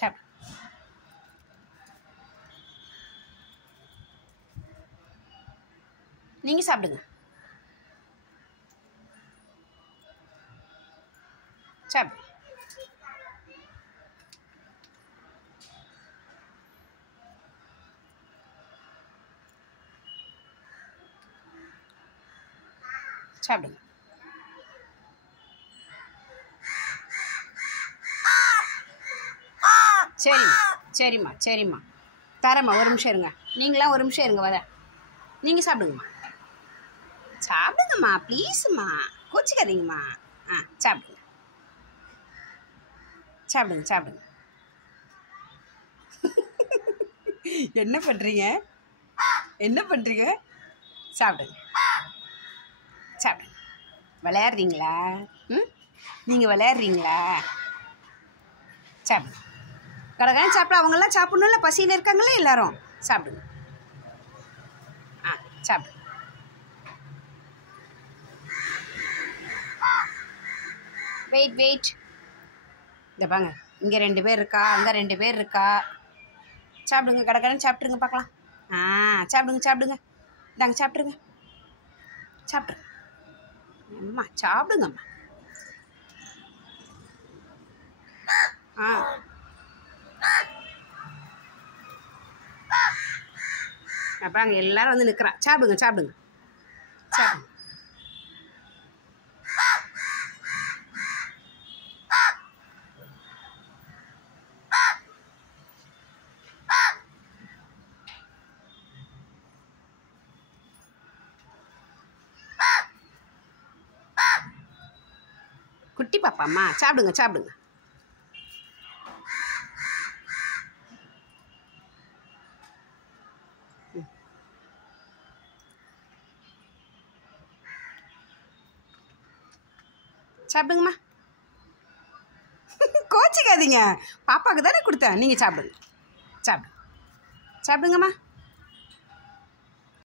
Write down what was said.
சாப்பிடு. நீங்கள் சாப்பிடுங்க. சாப்பிடு. சாப்பிடுங்க. சரிம்மா சரிம்மா சரிம்மா தரேம்மா. ஒரு நிமிஷம் இருங்க. நீங்களாம் ஒரு நிமிஷம் இருங்க. வர நீங்கள் சாப்பிடுங்கம்மா. சாப்பிடுங்கம்மா ப்ளீஸும்மா. கோச்சிக்காதீங்கம்மா. ஆ சாப்பிடுங்க சாப்பிடுங்க சாப்பிடுங்க. என்ன பண்ணுறீங்க? என்ன பண்ணுறீங்க? சாப்பிடுங்க சாப்பிடுங்க. விளையாடுறீங்களா? ம், நீங்கள் விளையாடுறீங்களா? சாப்பிடுங்க. கடகடன்னு சாப்பிட. அவங்கெல்லாம் சாப்பிட்ணும்ல, பசியில் இருக்காங்களே எல்லாரும். சாப்பிடுங்க. ஆ சாப்பிடுங்க. Wait wait. இந்த பாங்க, இங்கே 2 பேர் இருக்கா, அங்கே 2 பேர் இருக்கா. சாப்பிடுங்க. கடகடன்னு சாப்பிட்ருங்க பார்க்கலாம். ஆ சாப்பிடுங்க சாப்பிடுங்க. இந்தாங்க சாப்பிட்ருங்க. சாப்பிட்ருங்க. அம்மா சாப்பிடுங்கம்மா. ஆ அப்பாங்க எல்லாரும் வந்து நிற்கிறான். சாப்பிடுங்க சாப்பிடுங்க சாப்பிடுங்க. குட்டி பாப்பாம்மா சாப்பிடுங்க சாப்பிடுங்க. சாப்பிடுங்கம்மா. கோச்சிக்காதீங்க. பாப்பாவுக்கு தானே கொடுத்தேன். நீங்கள் சாப்பிடுங்க. சாப்பிடுங்க சாப்பிடுங்கம்மா.